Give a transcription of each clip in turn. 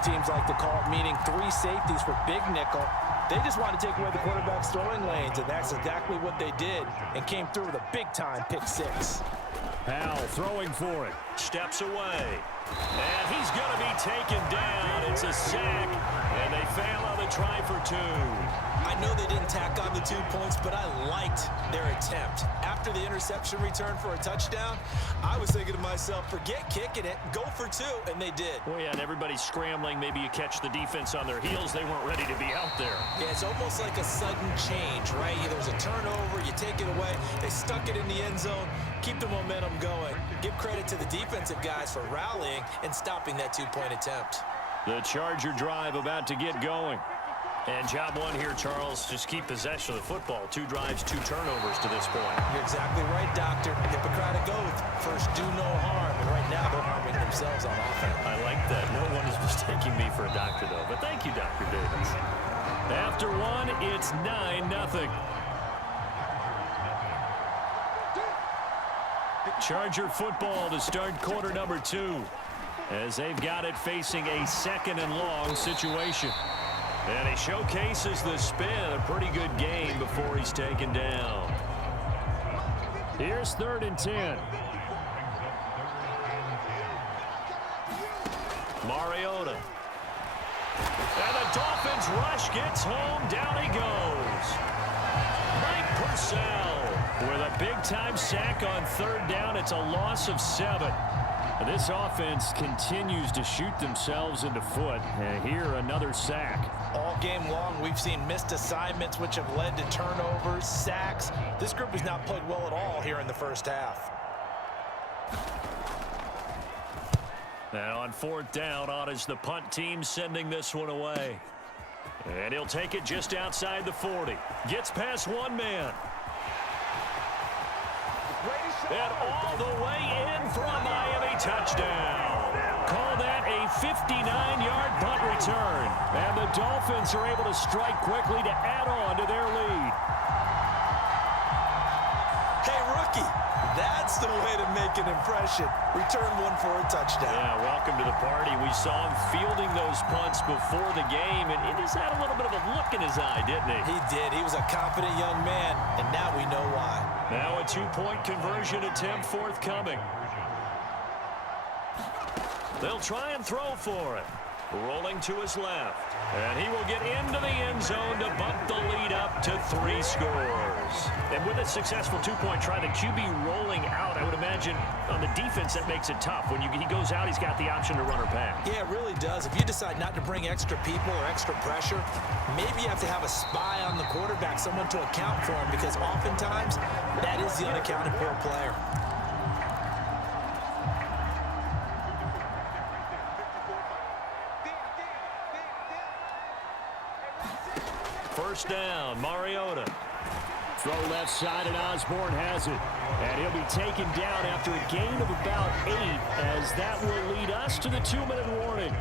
most teams like to call it, meaning 3 safeties for big nickel. They just want to take away the quarterback's throwing lanes, and that's exactly what they did and came through with a big-time pick 6. Howell throwing for it. Steps away. And he's going to be taken down. It's a sack, and they fail on the try for 2. I know they didn't tack on the 2 points, but I liked their attempt. After the interception return for a touchdown, I was thinking to myself, forget kicking it, go for 2, and they did. Well, yeah, and everybody's scrambling. Maybe you catch the defense on their heels. They weren't ready to be out there. Yeah, it's almost like a sudden change, right? There's a turnover, you take it away, they stuck it in the end zone, keep the momentum going. Give credit to the defensive guys for rallying and stopping that 2-point attempt. The Charger drive about to get going. And job one here, Charles, just keep possession of the football. 2 drives, 2 turnovers to this point. You're exactly right, Doctor. Hippocratic oath. First, do no harm. And right now, they're harming themselves on offense. I like that. No one is mistaking me for a doctor, though. But thank you, Dr. Davis. After 1, it's 9-0. Charger football to start quarter number 2. As they've got it facing a 2nd and long situation. And he showcases the spin. A pretty good game before he's taken down. Here's 3rd and 10. Mariota. And the Dolphins rush gets home. Down he goes. Mike Purcell with a big-time sack on 3rd down. It's a loss of 7. This offense continues to shoot themselves in the foot. And here, another sack. All game long, we've seen missed assignments, which have led to turnovers, sacks. This group has not played well at all here in the first half. And on 4th down, on is the punt team sending this one away. And he'll take it just outside the 40. Gets past 1 man. And all the way in for a Miami touchdown. Call that a 59-yard punt return. And the Dolphins are able to strike quickly to add on to their lead. Hey, rookie, that's the way to make an impression. Return 1 for a touchdown. Yeah, welcome to the party. We saw him fielding those punts before the game, and he just had a little bit of a look in his eye, didn't he? He did. He was a confident young man, and now we know why. Now a 2-point conversion attempt forthcoming. They'll try and throw for it. Rolling to his left. And he will get into the end zone to bump the lead up to 3 scores. And with a successful 2-point try, the QB rolling out, I would imagine on the defense that makes it tough. When he goes out, he's got the option to run or pass. Yeah, it really does. If you decide not to bring extra people or extra pressure, maybe you have to have a spy on the quarterback, someone to account for him, because oftentimes that is the unaccounted for player. First down, Mariota. Throw left side, and Osborne has it. And he'll be taken down after a gain of about 8, as that will lead us to the 2-minute warning.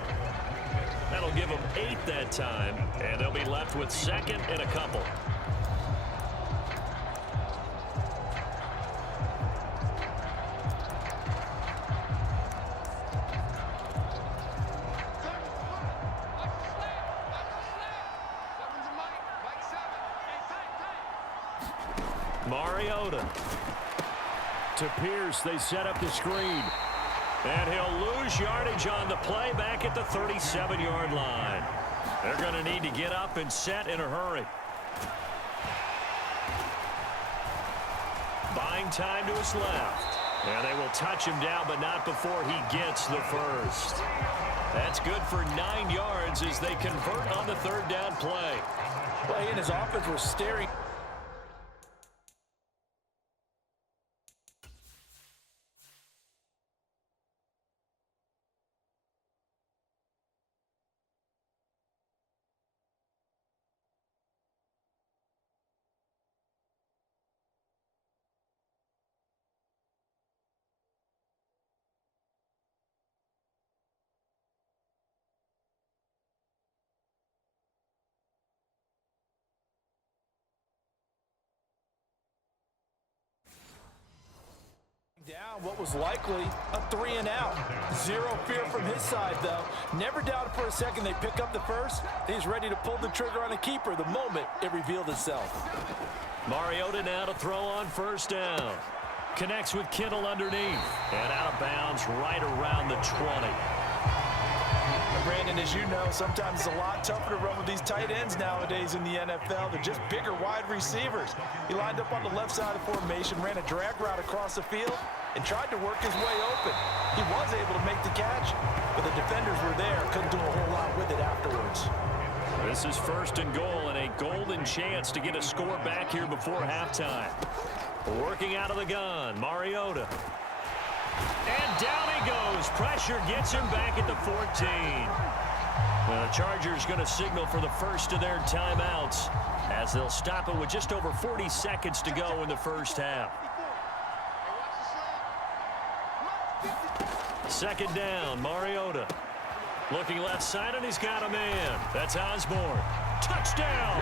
That'll give them 8 that time, and they'll be left with 2nd and a couple. Mariota. To Pierce, they set up the screen. And he'll lose yardage on the play back at the 37-yard line. They're going to need to get up and set in a hurry. Buying time to his left. And they will touch him down, but not before he gets the first. That's good for 9 yards as they convert on the 3rd down play. Well, he and his offense were staring. on what was likely a 3-and-out. Zero fear from his side, though. Never doubted for a second they pick up the first. He's ready to pull the trigger on a keeper the moment it revealed itself. Mariota now to throw on first down. Connects with Kittle underneath. And out of bounds right around the 20. Brandon, as you know, sometimes it's a lot tougher to run with these tight ends nowadays in the NFL. They're just bigger wide receivers. He lined up on the left side of the formation, ran a drag route across the field, and tried to work his way open. He was able to make the catch, but the defenders were there. Couldn't do a whole lot with it afterwards. This is first and goal, and a golden chance to get a score back here before halftime. Working out of the gun, Mariota. And down he goes. Pressure gets him back at the 14. Well, the Chargers going to signal for the first of their timeouts as they'll stop it with just over 40 seconds to go in the first half. Second down, Mariota. Looking left side, and he's got a man. That's Osborne. Touchdown!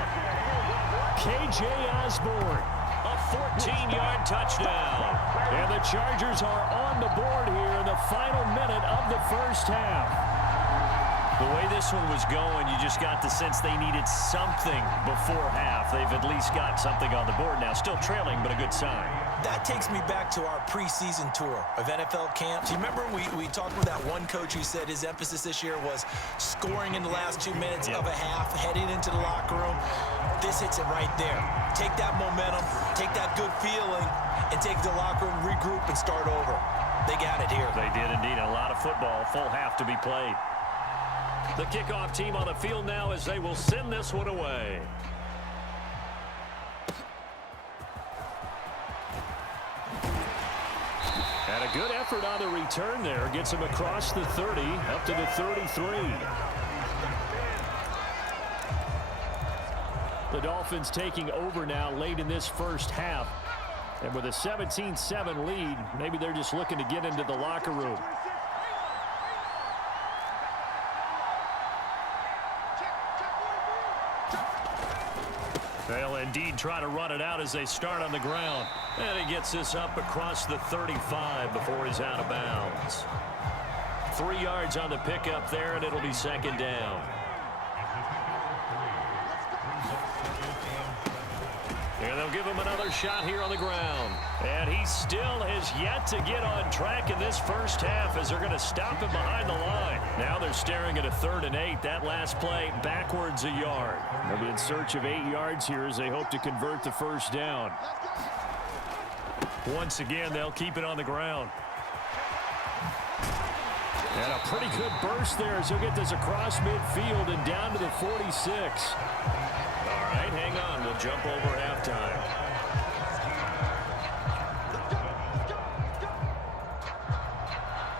K.J. Osborne. A 14-yard touchdown. And the Chargers are on the board here in the final minute of the first half. The way this one was going, you just got the sense they needed something before half. They've at least got something on the board now. Still trailing, but a good sign. That takes me back to our preseason tour of NFL camps. You remember we talked with that one coach who said his emphasis this year was scoring in the last 2 minutes of a half, heading into the locker room. This hits it right there. Take that momentum, take that good feeling, and take the locker room, regroup, and start over. They got it here. They did indeed. A lot of football, full half to be played. The kickoff team on the field now as they will send this one away. And a good effort on the return there. Gets him across the 30, up to the 33. The Dolphins taking over now late in this first half. And with a 17-7 lead, maybe they're just looking to get into the locker room. They'll indeed try to run it out as they start on the ground. And he gets this up across the 35 before he's out of bounds. 3 yards on the pickup there, and it'll be second down. And they'll give him another shot here on the ground. And he still has yet to get on track in this first half as they're going to stop him behind the line. Now they're staring at a 3rd and 8. That last play backwards a yard. They'll be in search of 8 yards here as they hope to convert the first down. Once again, they'll keep it on the ground. And a pretty good burst there as he'll get this across midfield and down to the 46. All right, hang on. We'll jump over halftime.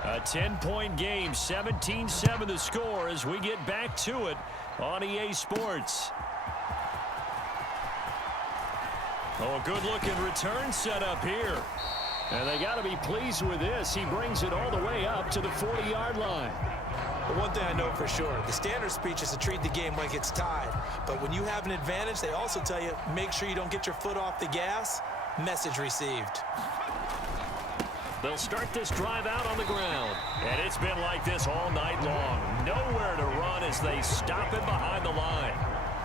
A 10-point game, 17-7 the score as we get back to it on EA Sports. Oh, a good-looking return set up here. And they got to be pleased with this. He brings it all the way up to the 40-yard line. But one thing I know for sure, the standard speech is to treat the game like it's tied. But when you have an advantage, they also tell you, make sure you don't get your foot off the gas. Message received. They'll start this drive out on the ground. And it's been like this all night long. Nowhere to run as they stop him behind the line.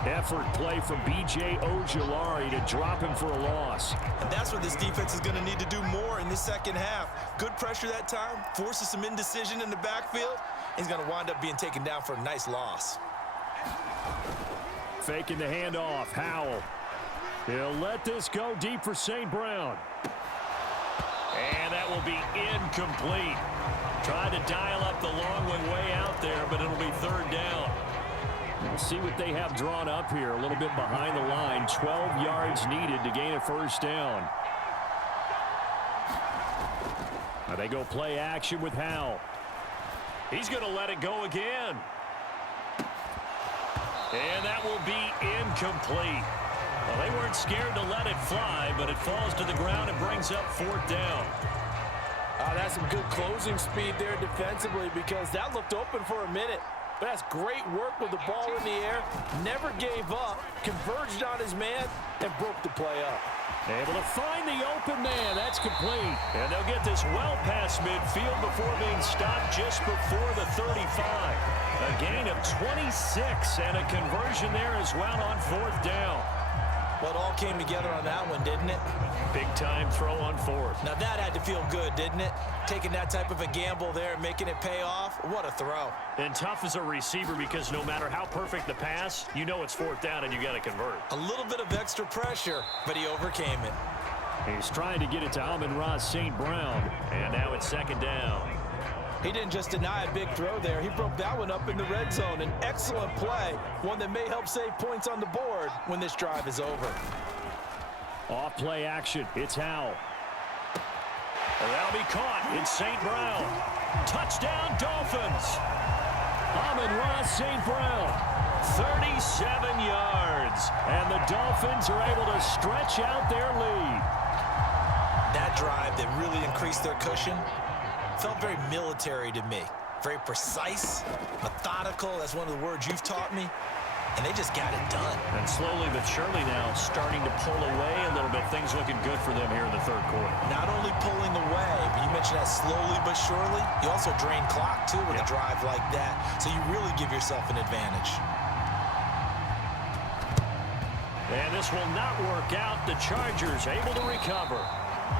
Effort play from B.J. Ojulari to drop him for a loss. And that's what this defense is going to need to do more in the second half. Good pressure that time, forces some indecision in the backfield. He's going to wind up being taken down for a nice loss. Faking the handoff, Howell. He'll let this go deep for St. Brown. And that will be incomplete. Tried to dial up the long way out there, but it'll be 3rd down. We'll see what they have drawn up here. A little bit behind the line. 12 yards needed to gain a first down. Now they go play action with Howell. He's going to let it go again. And that will be incomplete. Well, they weren't scared to let it fly, but it falls to the ground and brings up 4th down. That's some good closing speed there defensively because that looked open for a minute. That's great work with the ball in the air. Never gave up, converged on his man, and broke the play up. Able to find the open man. That's complete. And they'll get this well past midfield before being stopped just before the 35. A gain of 26 and a conversion there as well on 4th down. Well, it all came together on that one, didn't it? Big-time throw on 4th. Now that had to feel good, didn't it? Taking that type of a gamble there and making it pay off. What a throw. And tough as a receiver because no matter how perfect the pass, you know it's 4th down and you got to convert. A little bit of extra pressure, but he overcame it. He's trying to get it to Amon-Ra St. Brown, and now it's 2nd down. He didn't just deny a big throw there. He broke that one up in the red zone. An excellent play, one that may help save points on the board when this drive is over. Off play action. It's Howell. That'll be caught. It's St. Brown. Touchdown, Dolphins. Amon-Ra St. Brown. 37 yards. And the Dolphins are able to stretch out their lead. That drive that really increased their cushion felt very military to me. Very precise, methodical. That's one of the words you've taught me. And they just got it done. And slowly but surely now starting to pull away a little bit. Things looking good for them here in the 3rd quarter. Not only pulling away, but you mentioned that slowly but surely. You also drain clock, too, with a drive like that. So you really give yourself an advantage. And this will not work out. The Chargers able to recover.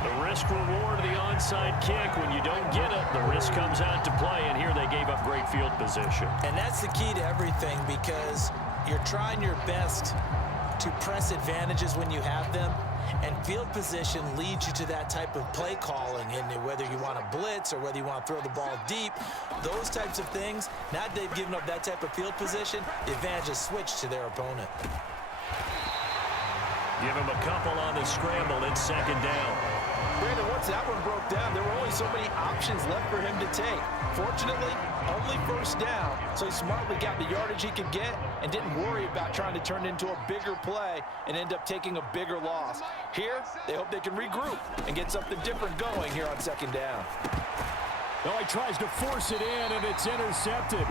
The risk-reward of the onside kick. When you don't get it, the risk comes out to play, and here they gave up great field position. And that's the key to everything because you're trying your best to press advantages when you have them, and field position leads you to that type of play calling, and whether you want to blitz or whether you want to throw the ball deep, those types of things, now that they've given up that type of field position, the advantage is switched to their opponent. Give him a couple on the scramble. It's 2nd down. Brandon, once that one broke down, there were only so many options left for him to take. Fortunately, only 1st down, so he smartly got the yardage he could get and didn't worry about trying to turn it into a bigger play and end up taking a bigger loss. Here, they hope they can regroup and get something different going here on 2nd down. Oh, he tries to force it in, and it's intercepted.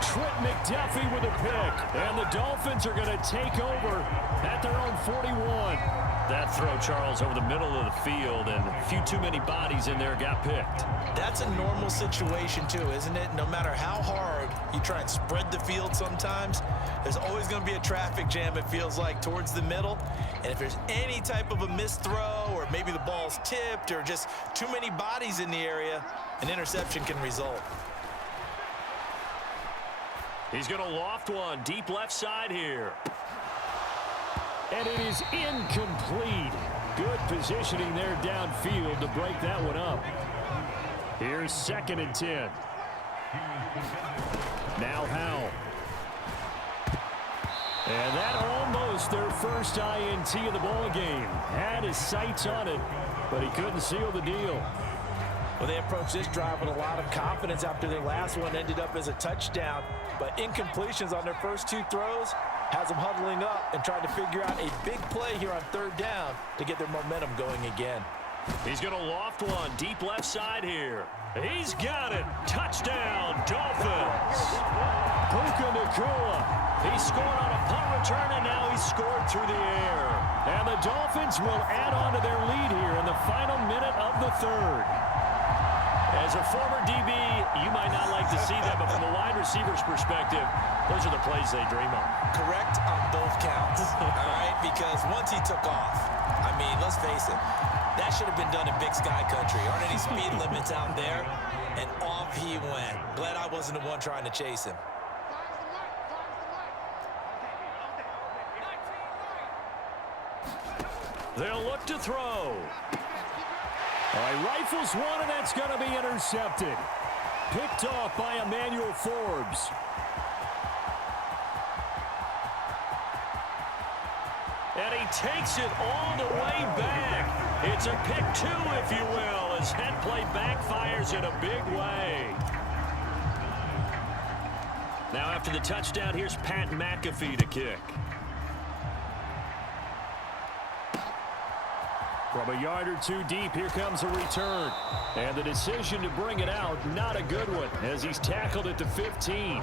Trent McDuffie with a pick, and the Dolphins are going to take over at their own 41. That throw, Charles, over the middle of the field, and a few too many bodies in there got picked. That's a normal situation, too, isn't it? No matter how hard you try and spread the field sometimes, there's always going to be a traffic jam, it feels like, towards the middle. And if there's any type of a missed throw or maybe the ball's tipped or just too many bodies in the area, an interception can result. He's going to loft one deep left side here. And it is incomplete. Good positioning there downfield to break that one up. Here's 2nd and 10. Now Howell. And that almost their first INT of the ball game. Had his sights on it, but he couldn't seal the deal. Well, they approached this drive with a lot of confidence after their last one ended up as a touchdown. But incompletions on their first 2 throws has them huddling up and trying to figure out a big play here on 3rd down to get their momentum going again. He's going to loft one deep left side here. He's got it. Touchdown, Dolphins. Puka Nacua. He scored on a punt return, and now he's scored through the air. And the Dolphins will add on to their lead here in the final minute of the 3rd. As a former DB, you might not like to see that, but from a wide receiver's perspective, those are the plays they dream of. Correct on both counts, all right? Because once he took off, I mean, let's face it, that should have been done in Big Sky Country. Aren't any speed limits out there? And off he went. Glad I wasn't the one trying to chase him. They'll look to throw. All right, rifles one, and that's going to be intercepted. Picked off by Emmanuel Forbes. And he takes it all the way back. It's a pick 2, if you will, as head play backfires in a big way. Now after the touchdown, here's Pat McAfee to kick. From a yard or two deep, here comes a return. And the decision to bring it out, not a good one, as he's tackled at the 15.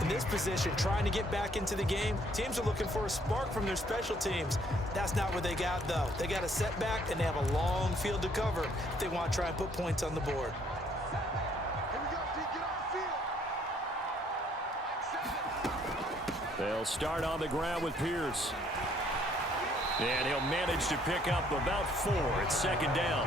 In this position, trying to get back into the game, teams are looking for a spark from their special teams. That's not what they got, though. They got a setback, and they have a long field to cover if they want to try and put points on the board. They'll start on the ground with Pierce. And he'll manage to pick up about 4 at second down.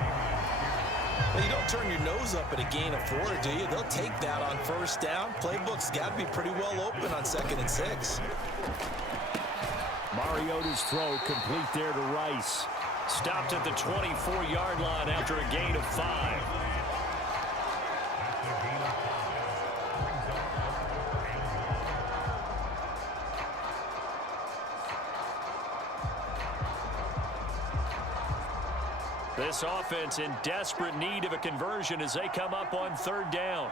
Well, you don't turn your nose up at a gain of 4, do you? They'll take that on first down. Playbook's got to be pretty well open on 2nd and 6. Mariota's throw complete there to Rice. Stopped at the 24-yard line after a gain of 5. This offense in desperate need of a conversion as they come up on 3rd down.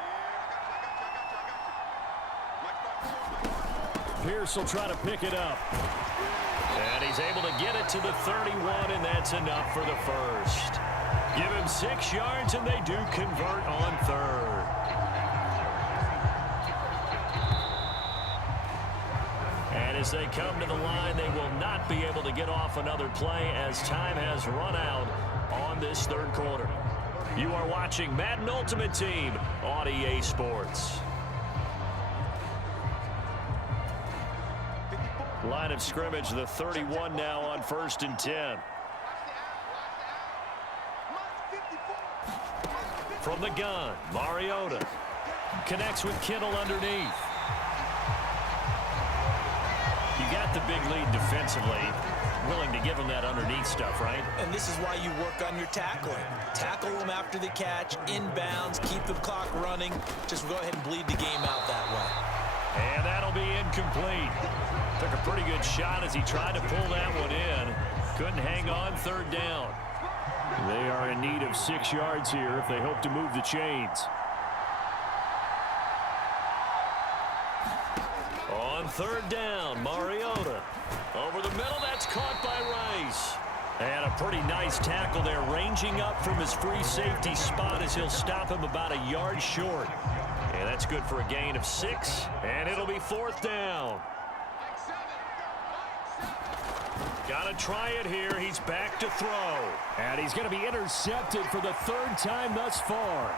Pierce will try to pick it up. And he's able to get it to the 31, and that's enough for the first. Give him 6 yards, and they do convert on 3rd. And as they come to the line, they will not be able to get off another play as time has run out on this 3rd quarter. You are watching Madden Ultimate Team on EA Sports. Line of scrimmage, the 31 now on 1st and 10. From the gun, Mariota connects with Kittle underneath. You got the big lead defensively. Willing to give him that underneath stuff, right? And this is why you work on your tackling. Tackle them after the catch, inbounds, keep the clock running. Just go ahead and bleed the game out that way. And that'll be incomplete. Took a pretty good shot as he tried to pull that one in. Couldn't hang on 3rd down. They are in need of 6 yards here if they hope to move the chains. On 3rd down, Mariota. Over the middle, that's caught by Rice. And a pretty nice tackle there, ranging up from his free safety spot as he'll stop him about a yard short. And that's good for a gain of 6, and it'll be 4th down. Gotta try it here. He's back to throw. And he's going to be intercepted for the 3rd time thus far.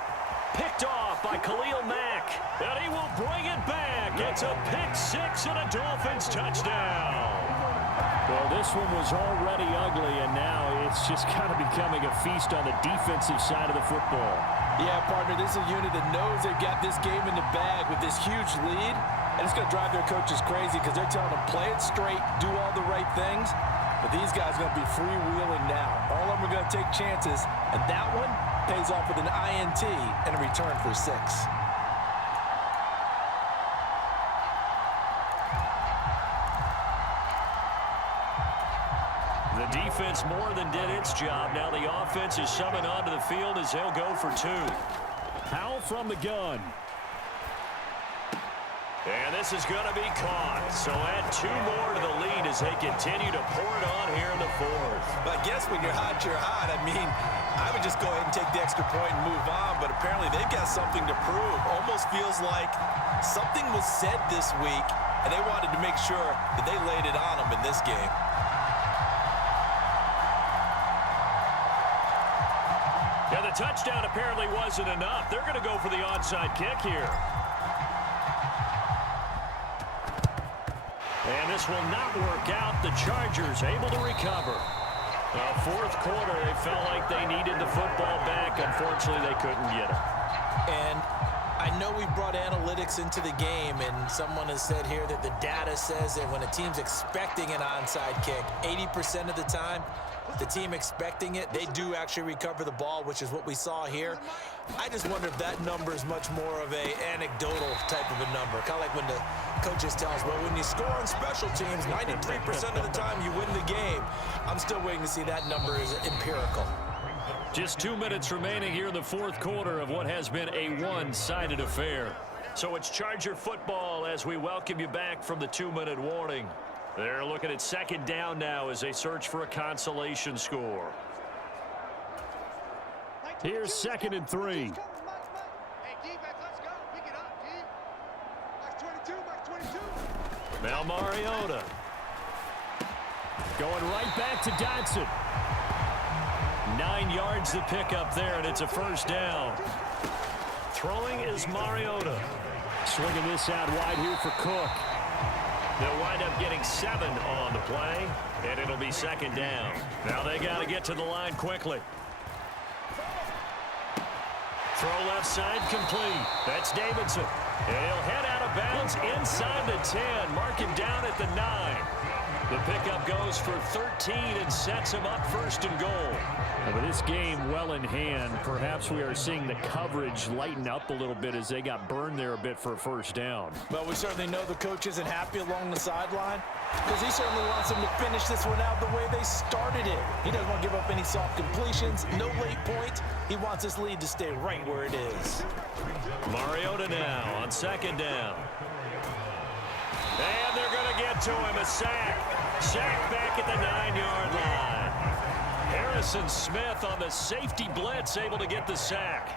Picked off by Khalil Mack. And he will bring it back. It's a pick 6 and a Dolphins touchdown. Well, this one was already ugly, and now it's just kind of becoming a feast on the defensive side of the football. Yeah, partner, this is a unit that knows they've got this game in the bag with this huge lead, and it's going to drive their coaches crazy because they're telling them play it straight, do all the right things, but these guys are going to be freewheeling now. All of them are going to take chances, and that one pays off with an INT and a return for 6. The defense more than did its job. Now the offense is summoned onto the field as they'll go for 2. Powell from the gun. And this is going to be caught. So add 2 more to the lead as they continue to pour it on here in the 4th. But I guess when you're hot, you're hot. I mean, I would just go ahead and take the extra point and move on, but apparently they've got something to prove. Almost feels like something was said this week, and they wanted to make sure that they laid it on them in this game. Yeah, the touchdown apparently wasn't enough. They're going to go for the onside kick here. And this will not work out. The Chargers able to recover. 4th quarter, they felt like they needed the football back. Unfortunately, they couldn't get it. And I know we brought analytics into the game, and someone has said here that the data says that when a team's expecting an onside kick, 80% of the time, the team expecting it, they do actually recover the ball, which is what we saw here. I just wonder if that number is much more of a anecdotal type of a number. Kind of like when the coaches tell us, well, when you score on special teams, 93% of the time you win the game. I'm still waiting to see that number is empirical. Just 2 minutes remaining here in the 4th quarter of what has been a one-sided affair. So it's Charger football as we welcome you back from the 2-minute warning. They're looking at 2nd down now as they search for a consolation score. Here's 2nd and 3. Hey, defense, let's go. Pick it up, D. Max 22, Max 22. Now Mariota. Going right back to Dotson. 9 yards to pick up there, and it's a first down. Throwing is Mariota. Swinging this out wide here for Cook. They'll wind up getting 7 on the play, and it'll be 2nd down. Now they got to get to the line quickly. Throw left side complete. That's Davidson. And he'll head out of bounds inside the 10. Mark him down at the 9. The pickup goes for 13 and sets him up 1st and goal. Well, with this game well in hand, perhaps we are seeing the coverage lighten up a little bit as they got burned there a bit for a first down. Well, we certainly know the coach isn't happy along the sideline because he certainly wants them to finish this one out the way they started it. He doesn't want to give up any soft completions, no late points. He wants his lead to stay right where it is. Mariota now on 2nd down. And they're going to get to him, a sack. Sack back at the 9-yard line. Harrison Smith on the safety blitz, able to get the sack.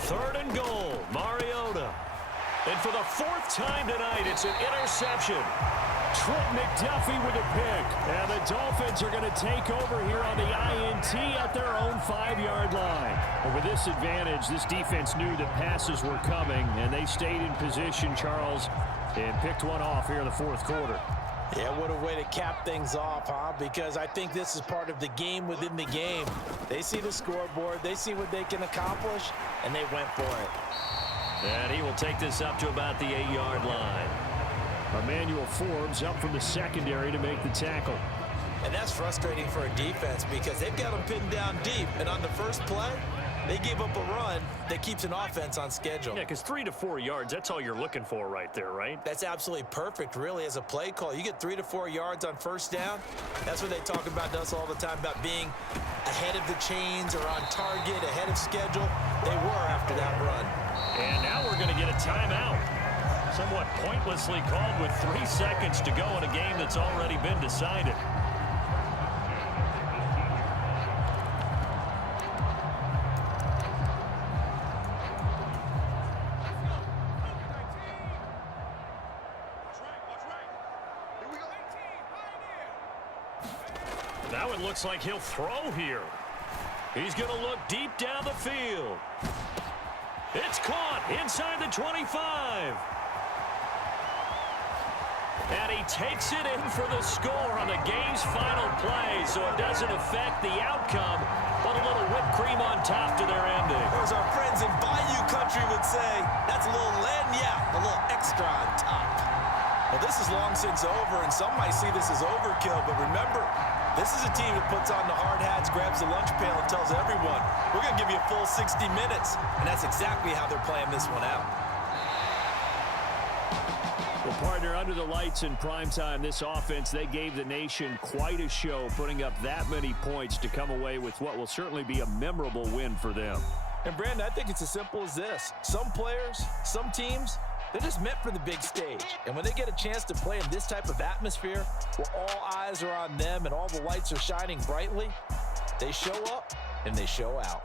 3rd and goal, Mariota. And for the 4th time tonight, it's an interception. Trent McDuffie with a pick. And the Dolphins are going to take over here on the INT at their own 5-yard line. But with this advantage, this defense knew that passes were coming, and they stayed in position, Charles, and picked one off here in the 4th quarter. Yeah, what a way to cap things off, huh? Because I think this is part of the game within the game. They see the scoreboard, they see what they can accomplish, and they went for it. And he will take this up to about the 8-yard line. Emmanuel Forbes up from the secondary to make the tackle. And that's frustrating for a defense because they've got them pinned down deep, and on the first play, they give up a run that keeps an offense on schedule. Yeah, because 3 to 4 yards, that's all you're looking for right there, right? That's absolutely perfect, really, as a play call. You get 3 to 4 yards on first down. That's what they talk about to us all the time, about being ahead of the chains or on target, ahead of schedule. They were after that run. And now we're going to get a timeout. Somewhat pointlessly called with 3 seconds to go in a game that's already been decided. Now it looks like he'll throw here. He's going to look deep down the field. It's caught inside the 25. And he takes it in for the score on the game's final play, so it doesn't affect the outcome, but a little whipped cream on top to their ending. Or as our friends in Bayou Country would say, that's a little a little extra on top. Well, this is long since over, and some might see this as overkill, but remember, this is a team that puts on the hard hats, grabs the lunch pail, and tells everyone, we're going to give you a full 60 minutes, and that's exactly how they're playing this one out. Well, partner, under the lights in primetime, this offense, they gave the nation quite a show, putting up that many points to come away with what will certainly be a memorable win for them. And, Brandon, I think it's as simple as this. Some players, some teams, they're just meant for the big stage. And when they get a chance to play in this type of atmosphere, where all eyes are on them and all the lights are shining brightly, they show up and they show out.